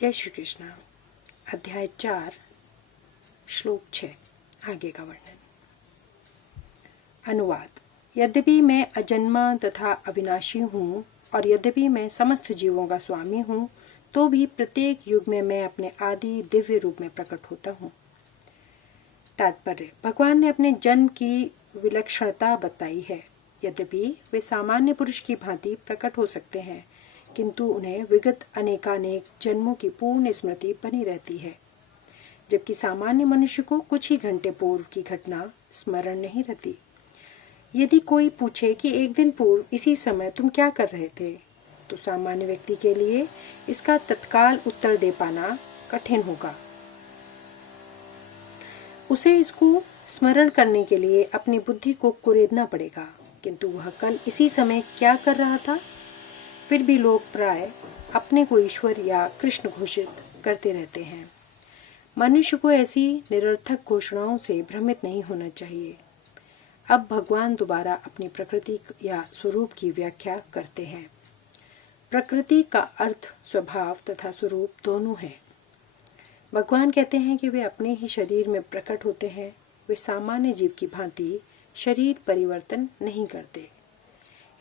जय श्री कृष्ण। अध्याय 4 श्लोक 6 आगे का वर्णन। अनुवाद। यद्यपि मैं अजन्मा तथा अविनाशी हूँ और यद्यपि मैं समस्त जीवों का स्वामी हूँ, तो भी प्रत्येक युग में मैं अपने आदि दिव्य रूप में प्रकट होता हूँ। तात्पर्य। भगवान ने अपने जन्म की विलक्षणता बताई है। यद्यपि वे सामान्य पुरुष की भांति प्रकट हो सकते हैं, किंतु उन्हें विगत अनेकानेक जन्मों की पूर्ण स्मृति बनी रहती है, जबकि सामान्य मनुष्य को कुछ ही घंटे पूर्व की घटना स्मरण नहीं रहती। यदि कोई पूछे कि एक दिन पूर्व इसी समय तुम क्या कर रहे थे, तो सामान्य व्यक्ति के लिए इसका तत्काल उत्तर दे पाना कठिन होगा। उसे इसको स्मरण करने के लिए अपनी बुद्धि को कुरेदना पड़ेगा, किंतु वह कल इसी समय क्या कर रहा था। फिर भी लोग प्राय अपने को ईश्वर या कृष्ण घोषित करते रहते हैं। मनुष्य को ऐसी निरर्थक घोषणाओं से भ्रमित नहीं होना चाहिए। अब भगवान दोबारा अपनी प्रकृति या स्वरूप की व्याख्या करते हैं। प्रकृति का अर्थ स्वभाव तथा स्वरूप दोनों है। भगवान कहते हैं कि वे अपने ही शरीर में प्रकट होते हैं। वे सामान्य जीव की भांति शरीर परिवर्तन नहीं करते।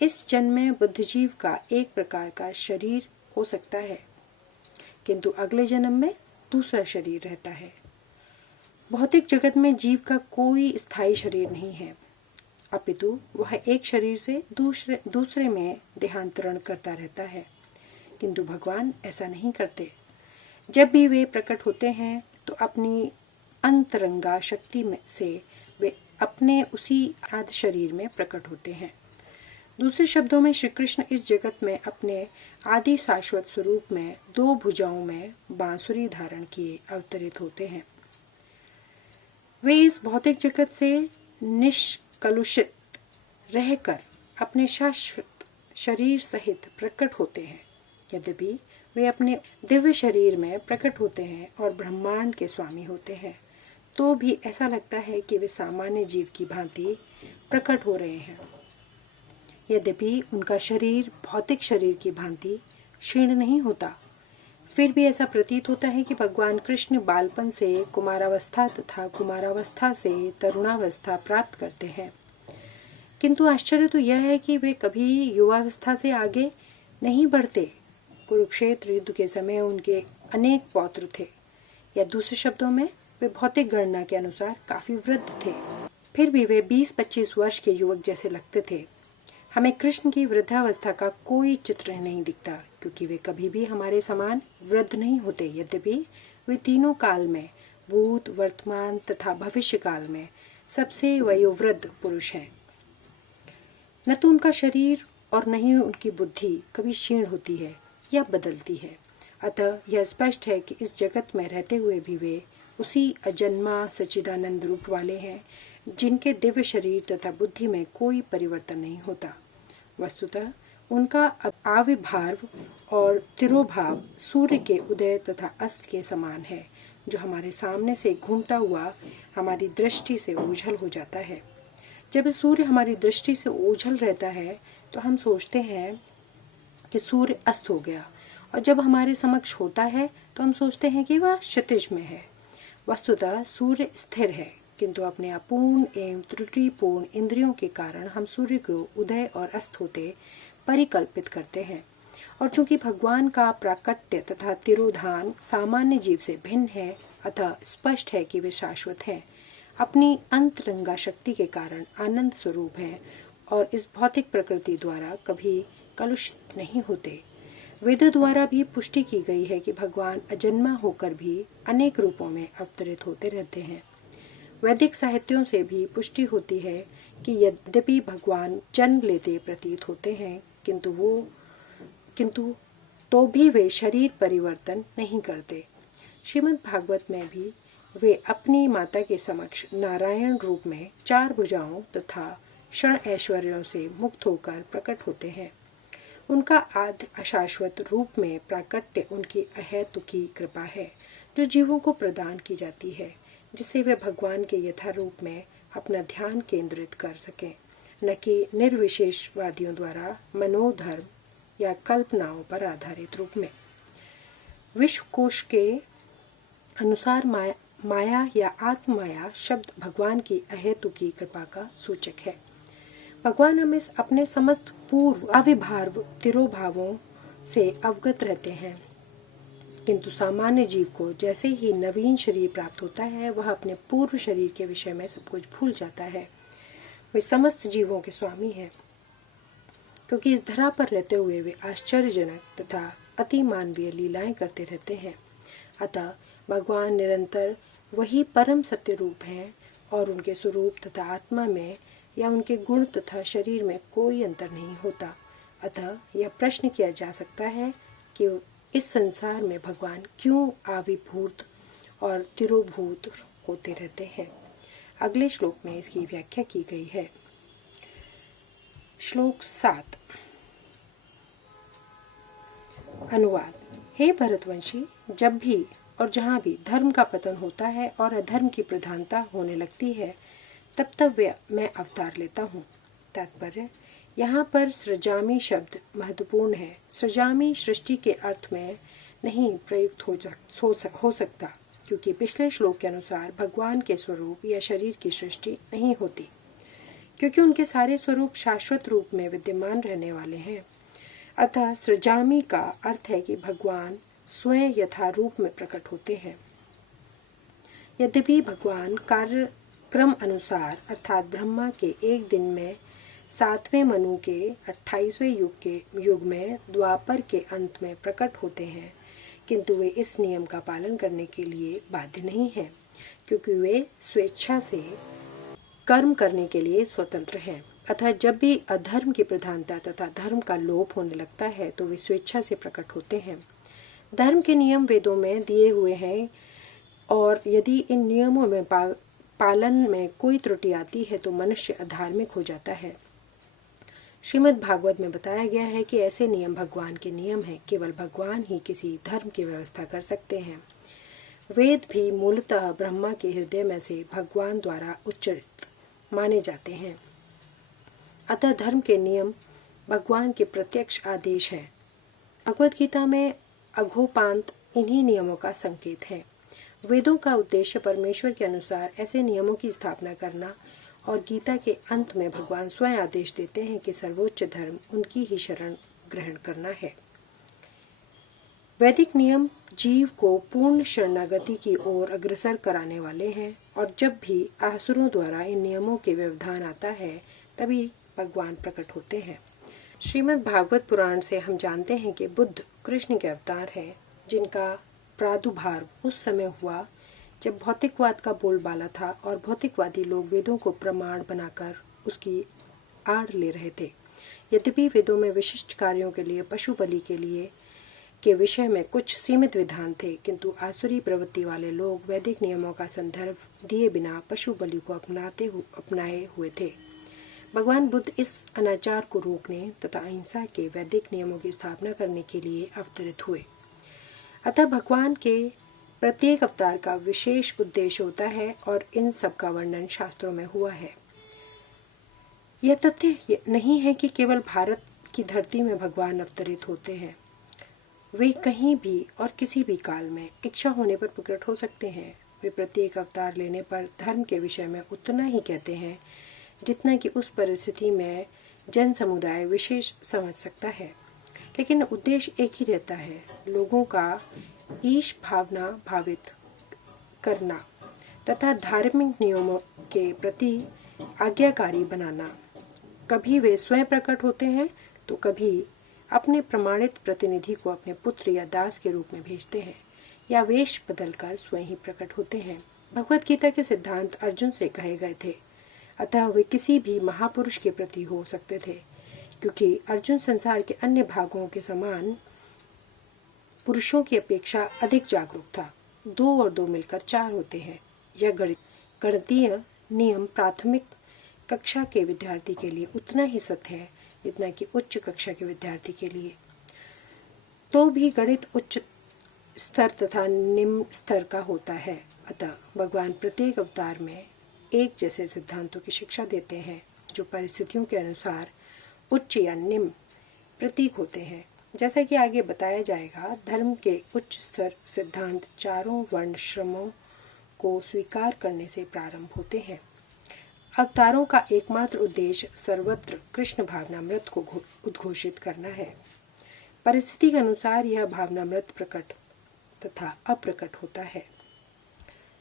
इस जन्म में बुद्धिजीव का एक प्रकार का शरीर हो सकता है, किंतु अगले जन्म में दूसरा शरीर रहता है। भौतिक जगत में जीव का कोई स्थायी शरीर नहीं है, अपितु वह एक शरीर से दूसरे में देहांतरण करता रहता है। किंतु भगवान ऐसा नहीं करते। जब भी वे प्रकट होते हैं तो अपनी अंतरंगा शक्ति में से वे अपने उसी आदि शरीर में प्रकट होते हैं। दूसरे शब्दों में श्री कृष्ण इस जगत में अपने आदि शाश्वत स्वरूप में दो भुजाओं में बांसुरी धारण किए अवतरित होते हैं। वे इस भौतिक जगत से निष्कलुषित रहकर अपने शाश्वत शरीर सहित प्रकट होते हैं। यद्यपि वे अपने दिव्य शरीर में प्रकट होते हैं और ब्रह्मांड के स्वामी होते हैं, तो भी ऐसा लगता है कि वे सामान्य जीव की भांति प्रकट हो रहे हैं। यद्यपि उनका शरीर भौतिक शरीर की भांति क्षीण नहीं होता, फिर भी ऐसा प्रतीत होता है कि भगवान कृष्ण बालपन से कुमारावस्था तथा कुमारावस्था से तरुणावस्था प्राप्त करते हैं। किंतु आश्चर्य तो यह है कि वे कभी युवावस्था से आगे नहीं बढ़ते। कुरुक्षेत्र युद्ध के समय उनके अनेक पौत्र थे, या दूसरे शब्दों में वे भौतिक गणना के अनुसार काफी वृद्ध थे। फिर भी वे 20-25 वर्ष के युवक जैसे लगते थे। हमें कृष्ण की वृद्धावस्था का कोई चित्र नहीं दिखता, क्योंकि वे कभी भी हमारे समान वृद्ध नहीं होते। यद्यपि वे तीनों काल में, भूत, वर्तमान तथा भविष्य काल में सबसे वयोवृद्ध पुरुष हैं। न तो उनका शरीर और न ही उनकी बुद्धि कभी क्षीण होती है या बदलती है। अतः यह स्पष्ट है कि इस जगत में रहते हुए भी वे उसी अजन्मा सच्चिदानंद रूप वाले हैं, जिनके दिव्य शरीर तथा बुद्धि में कोई परिवर्तन नहीं होता। वस्तुतः उनका आविर्भाव और तिरोभाव सूर्य के उदय तथा अस्त के समान है, जो हमारे सामने से घूमता हुआ हमारी दृष्टि से ओझल हो जाता है। जब सूर्य हमारी दृष्टि से ओझल रहता है तो हम सोचते हैं कि सूर्य अस्त हो गया, और जब हमारे समक्ष होता है तो हम सोचते हैं कि वह क्षितिज में है। वस्तुतः सूर्य स्थिर है, किंतु अपने अपूर्ण एवं त्रुटिपूर्ण इंद्रियों के कारण हम सूर्य को उदय और अस्त होते परिकल्पित करते हैं। और चूंकि भगवान का प्राकट्य तथा तिरोधान सामान्य जीव से भिन्न है, अतः स्पष्ट है कि वे शाश्वत हैं, अपनी अंतरंगा शक्ति के कारण आनंद स्वरूप हैं और इस भौतिक प्रकृति द्वारा कभी कलुषित नहीं होते। वेदों द्वारा भी पुष्टि की गई है कि भगवान अजन्मा होकर भी अनेक रूपों में अवतरित होते रहते हैं। वैदिक साहित्यों से भी पुष्टि होती है कि यद्यपि भगवान जन्म लेते प्रतीत होते हैं, किंतु तो भी वे शरीर परिवर्तन नहीं करते। श्रीमद् भागवत में भी वे अपनी माता के समक्ष नारायण रूप में 4 भुजाओं तथा क्षण ऐश्वर्यों से मुक्त होकर प्रकट होते हैं। उनका आद्य अशाश्वत रूप में प्राकट्य उनकी अहेतुकी कृपा है, जो जीवों को प्रदान की जाती है, जिससे वे भगवान के यथारूप में अपना ध्यान केंद्रित कर सकें, न कि निर्विशेषवादियों द्वारा मनोधर्म या कल्पनाओं पर आधारित रूप में। विश्वकोश के अनुसार माया या आत्ममाया शब्द भगवान की अहेतुकी कृपा का सूचक है। भगवान हमें अपने समस्त पूर्व अविभाव तिरोभावों से अवगत रहते हैं, किंतु सामान्य जीव को जैसे ही नवीन शरीर प्राप्त होता है वह अपने पूर्व शरीर के विषय में सब कुछ भूल जाता है। वे समस्त जीवों के स्वामी हैं, क्योंकि इस धरा पर रहते हुए वे आश्चर्यजनक तथा अति मानवीय लीलाएं करते रहते हैं। अतः भगवान निरंतर वही परम सत्य रूप हैं और उनके स्वरूप तथा आत्मा में या उनके गुण तथा शरीर में कोई अंतर नहीं होता। अतः यह प्रश्न किया जा सकता है कि इस संसार में भगवान क्यों आविर्भूत और तिरोभूत होते रहते हैं। अगले श्लोक में इसकी व्याख्या की गई है। श्लोक 7। अनुवाद। हे भरतवंशी, जब भी और जहाँ भी धर्म का पतन होता है और अधर्म की प्रधानता होने लगती है, तब तब मैं अवतार लेता हूँ। तात्पर्य। यहाँ पर सृजामी शब्द महत्वपूर्ण है। सृजामी सृष्टि के अर्थ में नहीं प्रयुक्त हो सकता, क्योंकि पिछले श्लोक के अनुसार भगवान के स्वरूप या शरीर की सृष्टि नहीं होती, क्योंकि उनके सारे स्वरूप शाश्वत रूप में विद्यमान रहने वाले हैं। अतः सृजामी का अर्थ है कि भगवान स्वयं यथारूप में प्रकट होते हैं। यद्यपि भगवान कार्यक्रम अनुसार अर्थात ब्रह्मा के एक दिन में 7वें मनु के 28वें युग में द्वापर के अंत में प्रकट होते हैं, किंतु वे इस नियम का पालन करने के लिए बाध्य नहीं हैं, क्योंकि वे स्वेच्छा से कर्म करने के लिए स्वतंत्र हैं। अतः जब भी अधर्म की प्रधानता तथा धर्म का लोप होने लगता है तो वे स्वेच्छा से प्रकट होते हैं। धर्म के नियम वेदों में दिए हुए हैं, और यदि इन नियमों में पालन में कोई त्रुटि आती है तो मनुष्य अधार्मिक हो जाता है। श्रीमद् भागवत में बताया गया है कि ऐसे नियम भगवान के नियम हैं। केवल भगवान ही किसी धर्म की व्यवस्था कर सकते हैं। वेद भी मूलतः ब्रह्मा के हृदय में से भगवान द्वारा उच्चारित माने जाते हैं। अतः धर्म के नियम भगवान के प्रत्यक्ष आदेश हैं। भगवद गीता में अघोपांत इन्हीं नियमों का संकेत है। वेदों का उद्देश्य परमेश्वर के अनुसार ऐसे नियमों की स्थापना करना, और गीता के अंत में भगवान स्वयं आदेश देते हैं कि सर्वोच्च धर्म उनकी ही शरण ग्रहण करना है। वैदिक नियम जीव को पूर्ण शरणागति की ओर अग्रसर कराने वाले हैं, और जब भी आसुरों द्वारा इन नियमों के व्यवधान आता है तभी भगवान प्रकट होते हैं। श्रीमद् भागवत पुराण से हम जानते हैं कि बुद्ध कृष्ण के अवतार हैं, जिनका प्रादुर्भाव उस समय हुआ जब भौतिकवाद का बोलबाला था और भौतिकवादी लोग वेदों को प्रमाण बनाकर उसकी आड़ ले रहे थे। यद्यपि वेदों में विशिष्ट कार्यों के लिए पशु बलि के विषय में कुछ सीमित विधान थे, किंतु आसुरी प्रवृत्ति वाले लोग वैदिक नियमों का संदर्भ दिए बिना पशु बलि को अपनाए हुए थे। भगवान बुद्ध इस अनाचार को रोकने तथा अहिंसा के वैदिक नियमों की स्थापना करने के लिए अवतरित हुए। अतः भगवान के प्रत्येक अवतार का विशेष उद्देश्य होता है, और इन सब का वर्णन शास्त्रों में हुआ है। यह तथ्य नहीं है कि केवल भारत की धरती में भगवान अवतरित होते हैं। वे कहीं भी और किसी भी काल में इच्छा होने पर प्रकट हो सकते हैं। वे प्रत्येक अवतार लेने पर धर्म के विषय में उतना ही कहते हैं जितना कि उस परिस्थिति में जन समुदाय विशेष समझ सकता है, लेकिन उद्देश्य एक ही रहता है, लोगों का ईश भावना भावित करना तथा धार्मिक नियमों के प्रति आज्ञाकारी बनाना। कभी वे स्वयं प्रकट होते हैं तो कभी अपने प्रमाणित प्रतिनिधि को अपने पुत्र या दास के रूप में भेजते हैं, या वेश बदलकर स्वयं ही प्रकट होते हैं। भगवद गीता के सिद्धांत अर्जुन से कहे गए थे, अतः वे किसी भी महापुरुष के प्रति हो सकते थे, क्योंकि अर्जुन संसार के अन्य भागों के समान पुरुषों की अपेक्षा अधिक जागरूक था। 2 और 2 मिलकर 4 होते हैं। यह गणितीय नियम प्राथमिक कक्षा के विद्यार्थी के लिए उतना ही सत्य है जितना कि उच्च कक्षा के विद्यार्थी के लिए। तो भी गणित उच्च स्तर तथा निम्न स्तर का होता है। अतः भगवान प्रत्येक अवतार में एक जैसे सिद्धांतों की शिक्षा देते हैं, जो परिस्थितियों के अनुसार उच्च या निम्न प्रतीक होते हैं। जैसा कि आगे बताया जाएगा, धर्म के उच्च स्तर सिद्धांत चारों वर्ण श्रमों को स्वीकार करने से प्रारंभ होते हैं। अवतारों का एकमात्र उद्देश्य सर्वत्र कृष्ण भावनामृत को उद्घोषित करना है। परिस्थिति के अनुसार यह भावनामृत प्रकट तथा अप्रकट होता है।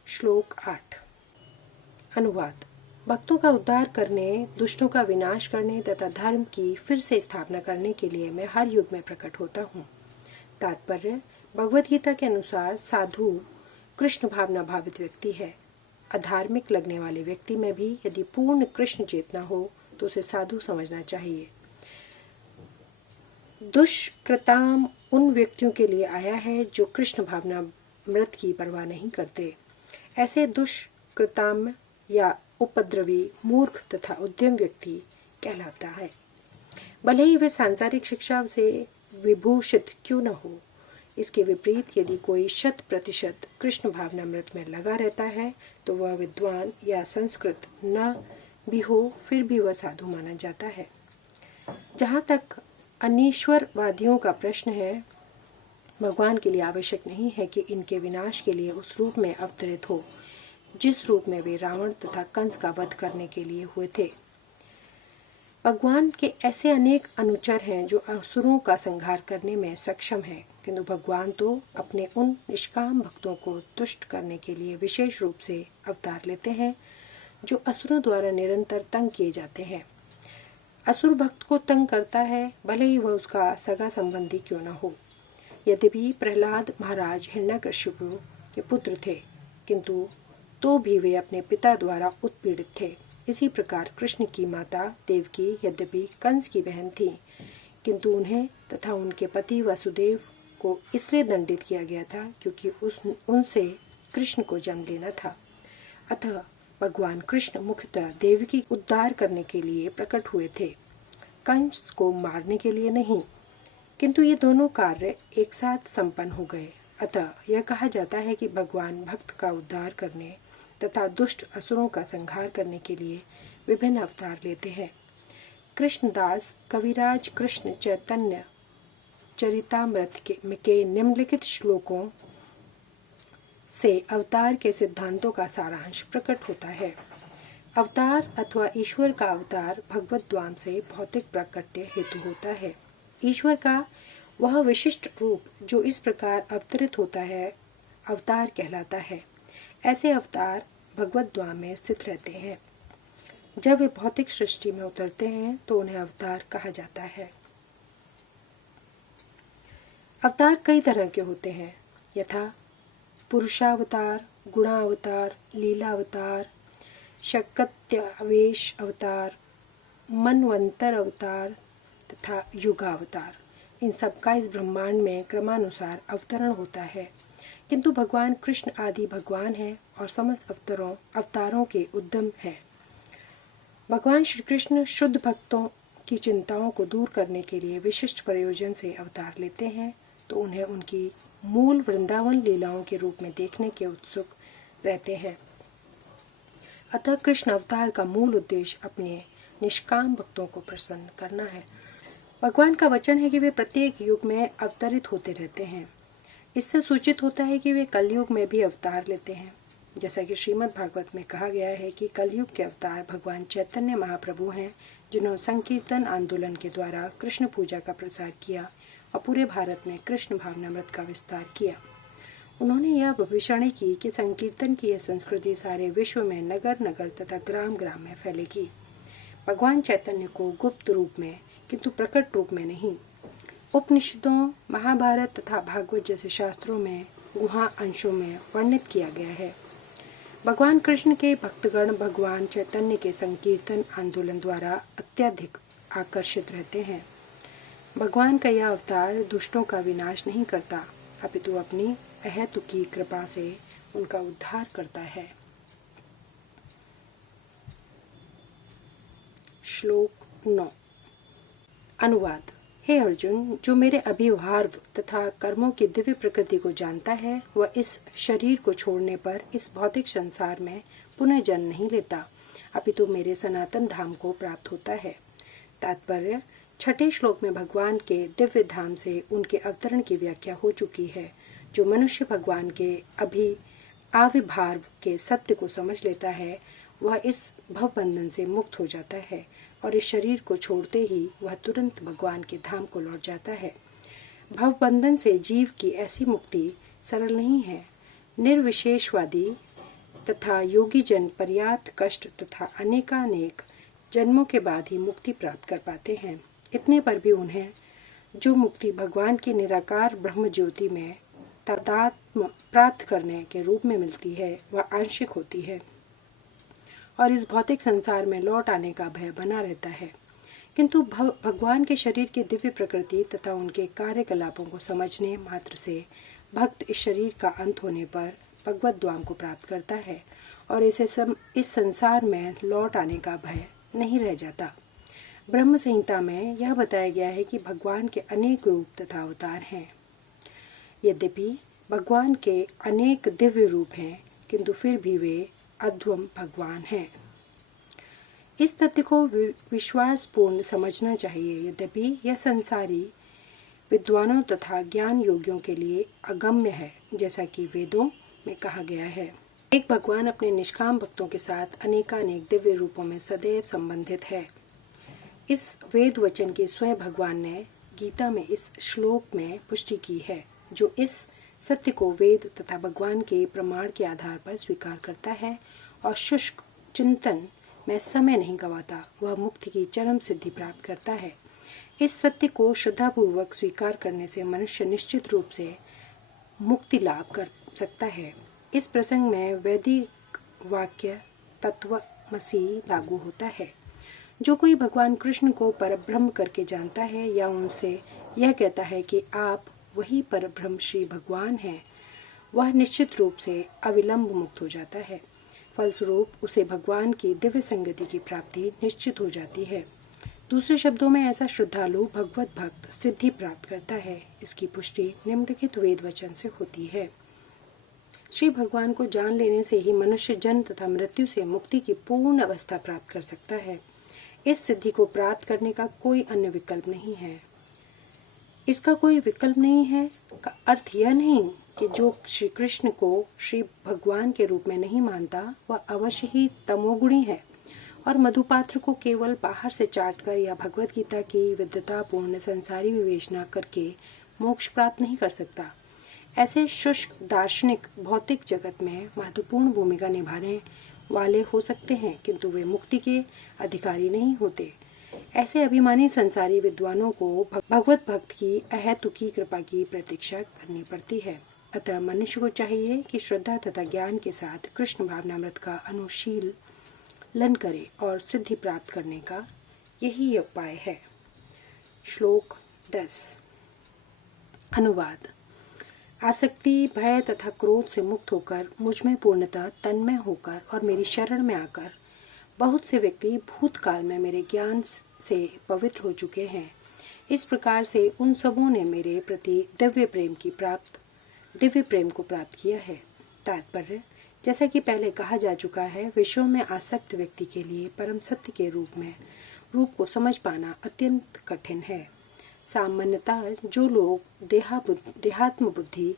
श्लोक 8। अनुवाद। भक्तों का उद्धार करने, दुष्टों का विनाश करने तथा धर्म की फिर से स्थापना करने के लिए मैं हर युग में प्रकट होता हूँ। तात्पर्य, भगवत गीता के अनुसार साधु कृष्ण भावना भावित व्यक्ति है। अधार्मिक लगने वाले व्यक्ति में भी यदि पूर्ण कृष्ण चेतना हो तो उसे साधु समझना चाहिए। दुष्कृताम उन व्यक्तियों के लिए आया है जो कृष्ण भावना मृत की परवाह नहीं करते। ऐसे दुष्कृताम या उपद्रवी, मूर्ख तथा उद्यम व्यक्ति कहलाता है। भले ही वे सांसारिक शिक्षा से विभूषित क्यों न हो। इसके विपरीत यदि कोई 100% कृष्ण भावनामृत में लगा रहता है तो वह विद्वान या संस्कृत न भी हो, फिर भी वह साधु माना जाता है। जहाँ तक अनीश्वरवादियों का प्रश्न है, भगवान के लिए आवश्यक नहीं है कि इनके विनाश के लिए उस रूप में अवतरित हो जिस रूप में वे रावण तथा कंस का वध करने के लिए हुए थे। भगवान के ऐसे अनेक अनुचर हैं जो असुरों का संहार करने में सक्षम हैं, किंतु भगवान तो अपने उन निष्काम भक्तों को तुष्ट करने के लिए विशेष रूप से अवतार लेते हैं जो असुरों द्वारा निरंतर तंग किए जाते हैं। असुर भक्त को तंग करता है, भले ही वह उसका सगा संबंधी क्यों न हो। यद्यपि प्रहलाद महाराज हिरण्यकशिपु के पुत्र थे, किंतु तो भी वे अपने पिता द्वारा उत्पीड़ित थे। इसी प्रकार कृष्ण की माता देवकी यद्यपि कंस की बहन थी, किंतु उन्हें तथा उनके पति वसुदेव को इसलिए दंडित किया गया था क्योंकि उनसे कृष्ण को जन्म लेना था। अतः भगवान कृष्ण मुख्यतः देवकी उद्धार करने के लिए प्रकट हुए थे, कंस को मारने के लिए नहीं। किंतु ये दोनों कार्य एक साथ संपन्न हो गए। अतः यह कहा जाता है कि भगवान भक्त का उद्धार करने तथा दुष्ट असुरों का संहार करने के लिए विभिन्न अवतार लेते हैं। कृष्णदास कविराज कृष्ण चैतन्य चरितामृत के निम्नलिखित श्लोकों से अवतार के सिद्धांतों का सारांश प्रकट होता है। अवतार अथवा ईश्वर का अवतार भगवत द्वाम से भौतिक प्राकट्य हेतु होता है। ईश्वर का वह विशिष्ट रूप जो इस प्रकार अवतरित होता है अवतार कहलाता है। ऐसे अवतार भगवत द्वाम में स्थित रहते हैं। जब वे भौतिक सृष्टि में उतरते हैं तो उन्हें अवतार कहा जाता है। अवतार कई तरह के होते हैं, यथा पुरुषावतार, गुणावतार, लीलावतार, शक्त्यावेश अवतार, मनवंतर अवतार तथा युगावतार। इन सबका इस ब्रह्मांड में क्रमानुसार अवतरण होता है, किंतु भगवान कृष्ण आदि भगवान हैं और समस्त अवतारों के उद्यम हैं। भगवान श्री कृष्ण शुद्ध भक्तों की चिंताओं को दूर करने के लिए विशिष्ट प्रयोजन से अवतार लेते हैं, तो उन्हें उनकी मूल वृंदावन लीलाओं के रूप में देखने के उत्सुक रहते हैं। अतः कृष्ण अवतार का मूल उद्देश्य अपने निष्काम भक्तों को प्रसन्न करना है। भगवान का वचन है कि वे प्रत्येक युग में अवतरित होते रहते हैं। इससे सूचित होता है कि वे कलयुग में भी अवतार लेते हैं। जैसा कि श्रीमद् भागवत में कहा गया है कि कलयुग के अवतार भगवान चैतन्य महाप्रभु हैं, जिन्होंने संकीर्तन आंदोलन के द्वारा कृष्ण पूजा का प्रसार किया और पूरे भारत में कृष्ण भावनामृत का विस्तार किया। उन्होंने यह भविष्यवाणी की कि संकीर्तन की यह संस्कृति सारे विश्व में नगर नगर तथा ग्राम ग्राम में फैलेगी। भगवान चैतन्य को गुप्त रूप में किंतु प्रकट रूप में नहीं, उपनिषदों, महाभारत तथा भागवत जैसे शास्त्रों में गुहा अंशों में वर्णित किया गया है। भगवान कृष्ण के भक्तगण भगवान चैतन्य के संकीर्तन आंदोलन द्वारा अत्यधिक आकर्षित रहते हैं। भगवान का यह अवतार दुष्टों का विनाश नहीं करता, अपितु अपनी अहेतुकी कृपा से उनका उद्धार करता है। श्लोक 9। अनुवाद। हे अर्जुन, जो मेरे अभिभार्व तथा कर्मों की दिव्य प्रकृति को जानता है, वह इस शरीर को छोड़ने पर इस भौतिक संसार में पुनः जन्म नहीं लेता, अपितु मेरे सनातन धाम को प्राप्त होता है। तात्पर्य, छठे श्लोक में भगवान के दिव्य धाम से उनके अवतरण की व्याख्या हो चुकी है। जो मनुष्य भगवान के आविर्भाव के सत्य को समझ लेता है वह इस भवबंधन से मुक्त हो जाता है और इस शरीर को छोड़ते ही वह तुरंत भगवान के धाम को लौट जाता है। भवबंधन से जीव की ऐसी मुक्ति सरल नहीं है। निर्विशेषवादी तथा योगी जन पर्याप्त कष्ट तथा अनेकानेक जन्मों के बाद ही मुक्ति प्राप्त कर पाते हैं। इतने पर भी उन्हें जो मुक्ति भगवान की निराकार ब्रह्म ज्योति में तादात्म्य प्राप्त करने के रूप में मिलती है वह आंशिक होती है और इस भौतिक संसार में लौट आने का भय बना रहता है। किंतु भगवान के शरीर की दिव्य प्रकृति तथा उनके कार्यकलापों को समझने मात्र से भक्त इस शरीर का अंत होने पर भगवत धाम को प्राप्त करता है और इस संसार में लौट आने का भय नहीं रह जाता। ब्रह्म संहिता में यह बताया गया है कि भगवान के अनेक रूप तथा अवतार हैं। यद्यपि भगवान के अनेक दिव्य रूप हैं किंतु फिर भी वे अद्वम भगवान हैं। इस तथ्य को विश्वासपूर्ण समझना चाहिए। यद्यपि यह संसारी विद्वानों तथा ज्ञान योगियों के लिए अगम्य है, जैसा कि वेदों में कहा गया है। एक भगवान अपने निष्काम भक्तों के साथ अनेकानेक दिव्य रूपों में सदैव संबंधित है। इस वेद वचन के स्वयं भगवान ने गीता में इस श्लोक में पुष्टि की है। जो इस सत्य को वेद तथा भगवान के प्रमाण के आधार पर स्वीकार करता है और शुष्क चिंतन में समय नहीं गंवाता वह मुक्ति की चरम सिद्धि प्राप्त करता है। इस सत्य को श्रद्धापूर्वक स्वीकार करने से मनुष्य निश्चित रूप से मुक्ति लाभ कर सकता है। इस प्रसंग में वैदिक वाक्य तत्वमसि लागू होता है। जो कोई भगवान कृष्ण को परब्रह्म करके जानता है या उनसे यह कहता है कि आप वही परब्रह्म श्री भगवान हैं, वह निश्चित रूप से अविलंब मुक्त हो जाता है। फलस्वरूप उसे भगवान की दिव्य संगति की प्राप्ति निश्चित हो जाती है। दूसरे शब्दों में ऐसा श्रद्धालु भगवत भक्त सिद्धि प्राप्त करता है। इसकी पुष्टि निम्नलिखित वेद वचन से होती है। श्री भगवान को जान लेने से ही मनुष्य जन्म तथा मृत्यु से मुक्ति की पूर्ण अवस्था प्राप्त कर सकता है। इस सिद्धि को प्राप्त करने का कोई अन्य विकल्प नहीं है। इसका कोई विकल्प नहीं है का अर्थ यह नहीं कि जो श्री कृष्ण को श्री भगवान के रूप में नहीं मानता वह अवश्य ही तमोगुणी है और मधुपात्र को केवल बाहर से चाटकर या भगवत गीता की विद्वतापूर्ण संसारी विवेचना करके मोक्ष प्राप्त नहीं कर सकता। ऐसे शुष्क दार्शनिक भौतिक जगत में महत्वपूर्ण भूमिका निभाने वाले हो सकते हैं किंतु वे मुक्ति के अधिकारी नहीं होते। ऐसे अभिमानी संसारी विद्वानों को भगवत भक्त की अहेतुकी कृपा की प्रतीक्षा करनी पड़ती है। अतः मनुष्य को चाहिए कि श्रद्धा तथा ज्ञान के साथ कृष्ण भावनामृत का अनुशीलन करे और सिद्धि प्राप्त करने का यही उपाय है। श्लोक 10। अनुवाद। आसक्ति, भय तथा क्रोध से मुक्त होकर मुझ में पूर्णतः तन्मय होकर और मेरी शरण में आकर बहुत से व्यक्ति भूतकाल में मेरे ज्ञान से पवित्र हो चुके हैं। इस प्रकार से उन सबों ने मेरे प्रति दिव्य प्रेम को प्राप्त किया है। तात्पर्य, जैसा कि पहले कहा जा चुका है, विषयों में आसक्त व्यक्ति के लिए परम सत्य के रूप को समझ पाना अत्यंत कठिन है। सामान्यतः जो लोग देहात्म बुद्धि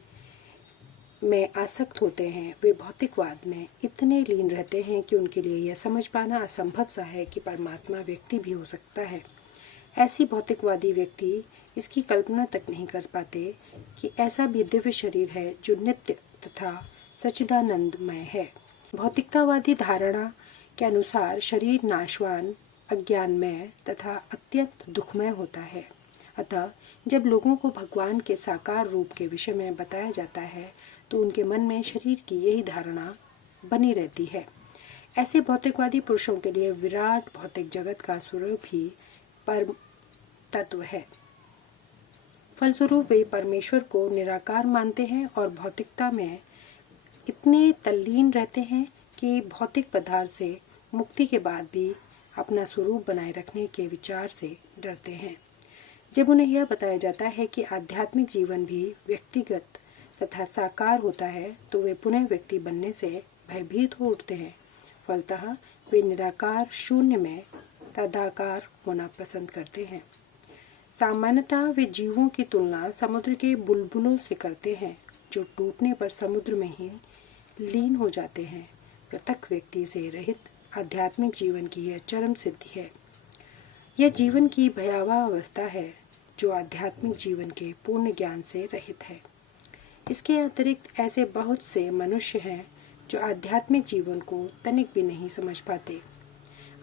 में आसक्त होते हैं वे भौतिकवाद में इतने लीन रहते हैं कि उनके लिए यह समझ पाना असंभव सा है कि परमात्मा व्यक्ति भी हो सकता है। ऐसी भौतिकवादी व्यक्ति इसकी कल्पना तक नहीं कर पाते कि ऐसा भी दिव्य शरीर है जो नित्य तथा सच्चिदानंदमय है। भौतिकतावादी धारणा के अनुसार शरीर नाशवान, अज्ञानमय तथा अत्यंत दुखमय होता है। अतः जब लोगों को भगवान के साकार रूप के विषय में बताया जाता है तो उनके मन में शरीर की यही धारणा बनी रहती है। ऐसे भौतिकवादी पुरुषों के लिए विराट भौतिक जगत का स्वरूप ही परम तत्व है। फलस्वरूप वे परमेश्वर को निराकार मानते हैं और भौतिकता में इतने तल्लीन रहते हैं कि भौतिक पदार्थ से मुक्ति के बाद भी अपना स्वरूप बनाए रखने के विचार से डरते हैं। जब उन्हें यह बताया जाता है कि आध्यात्मिक जीवन भी व्यक्तिगत तथा साकार होता है तो वे पुनः व्यक्ति बनने से भयभीत हो उठते हैं। फलतः वे निराकार शून्य में तदाकार होना पसंद करते हैं। सामान्यतः वे जीवों की तुलना समुद्र के बुलबुलों से करते हैं, जो टूटने पर समुद्र में ही लीन हो जाते हैं। पृथक व्यक्ति से रहित आध्यात्मिक जीवन की यह चरम सिद्धि है। यह जीवन की भयावह अवस्था है जो आध्यात्मिक जीवन के पूर्ण ज्ञान से रहित है। इसके अतिरिक्त ऐसे बहुत से मनुष्य हैं जो आध्यात्मिक जीवन को तनिक भी नहीं समझ पाते।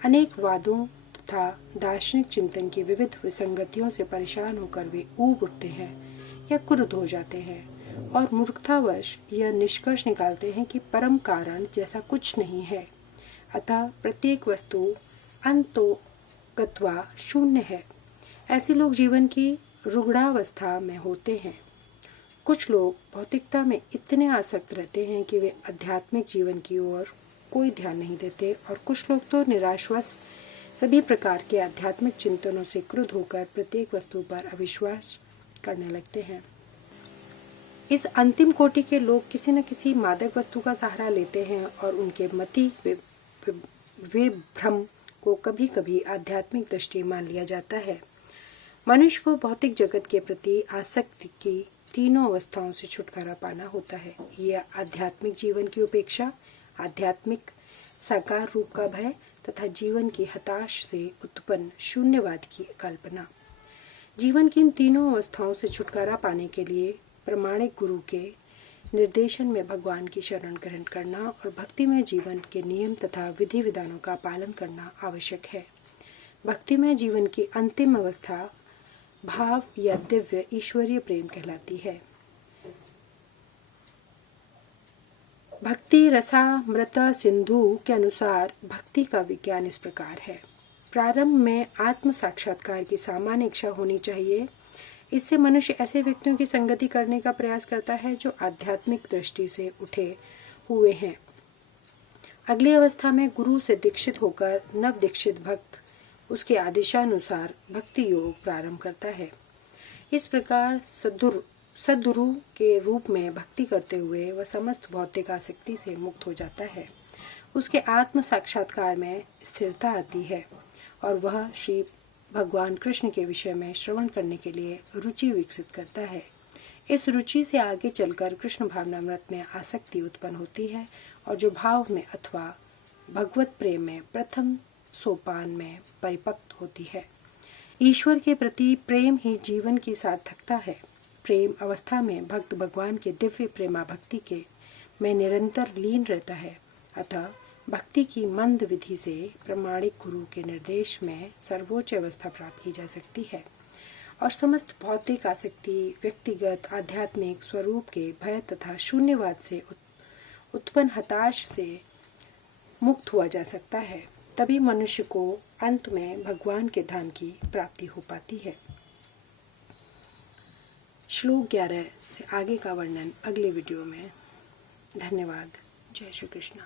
अनेक वादों तथा दार्शनिक चिंतन की विविध विसंगतियों से परेशान होकर वे ऊब उठते हैं या क्रुद्ध हो जाते हैं और मूर्खतावश यह निष्कर्ष निकालते हैं कि परम कारण जैसा कुछ नहीं है, अतः प्रत्येक वस्तु अंतोगत्वा शून्य है। ऐसे लोग जीवन की रुग्णावस्था में होते हैं। कुछ लोग भौतिकता में इतने आसक्त रहते हैं कि वे आध्यात्मिक जीवन की ओर कोई ध्यान नहीं देते, और कुछ लोग तो निराश्वस सभी प्रकार के आध्यात्मिक चिंतनों से क्रुद्ध होकर प्रत्येक वस्तु पर अविश्वास करने लगते हैं। इस अंतिम कोटि के लोग किसी न किसी मादक वस्तु का सहारा लेते हैं और उनके मति वे भ्रम को कभी कभी आध्यात्मिक दृष्टि मान लिया जाता है। मनुष्य को भौतिक जगत के प्रति आसक्ति की तीनों अवस्थाओं से छुटकारा पाना होता है। यह आध्यात्मिक जीवन की उपेक्षा, आध्यात्मिक साकार रूप का भय तथा जीवन की हताश से उत्पन्न शून्यवाद की कल्पना। जीवन की इन तीनों अवस्थाओं से छुटकारा पाने के लिए प्रामाणिक गुरु के निर्देशन में भगवान की शरण ग्रहण करना और भक्तिमय जीवन के नियम तथा विधि विधानों का पालन करना आवश्यक है। भक्तिमय जीवन की अंतिम अवस्था भाव या दिव्य ईश्वरीय प्रेम कहलाती है। भक्ति रसामृत सिंधु के अनुसार भक्ति का विज्ञान इस प्रकार है। प्रारंभ में आत्म साक्षात्कार की सामान्य इच्छा होनी चाहिए। इससे मनुष्य ऐसे व्यक्तियों की संगति करने का प्रयास करता है जो आध्यात्मिक दृष्टि से उठे हुए हैं। अगली अवस्था में गुरु से दीक्षित होकर नव दीक्षित भक्त उसके आदेशानुसार भक्ति योग प्रारंभ करता है। इस प्रकार सद्गुरु के रूप में भक्ति करते हुए वह समस्त भौतिक आसक्ति से मुक्त हो जाता है। उसके आत्म साक्षात्कार में स्थिरता आती है और वह श्री भगवान कृष्ण के विषय में श्रवण करने के लिए रुचि विकसित करता है। इस रुचि से आगे चलकर कृष्ण भावनामृत में आसक्ति उत्पन्न होती है और जो भाव में अथवा भगवत प्रेम में प्रथम सोपान में परिपक्व होती है। ईश्वर के प्रति प्रेम ही जीवन की सार्थकता है। प्रेम अवस्था में भक्त भगवान के दिव्य प्रेमा भक्ति के में निरंतर लीन रहता है। अतः भक्ति की मंद विधि से प्रामाणिक गुरु के निर्देश में सर्वोच्च अवस्था प्राप्त की जा सकती है और समस्त भौतिक आसक्ति व्यक्तिगत आध्यात्मिक स्वरूप के भय तथा शून्यवाद से उत्पन्न हताश से मुक्त हुआ जा सकता है। तभी मनुष्य को अंत में भगवान के धाम की प्राप्ति हो पाती है। श्लोक 11 से आगे का वर्णन अगले वीडियो में। धन्यवाद। जय श्री कृष्ण।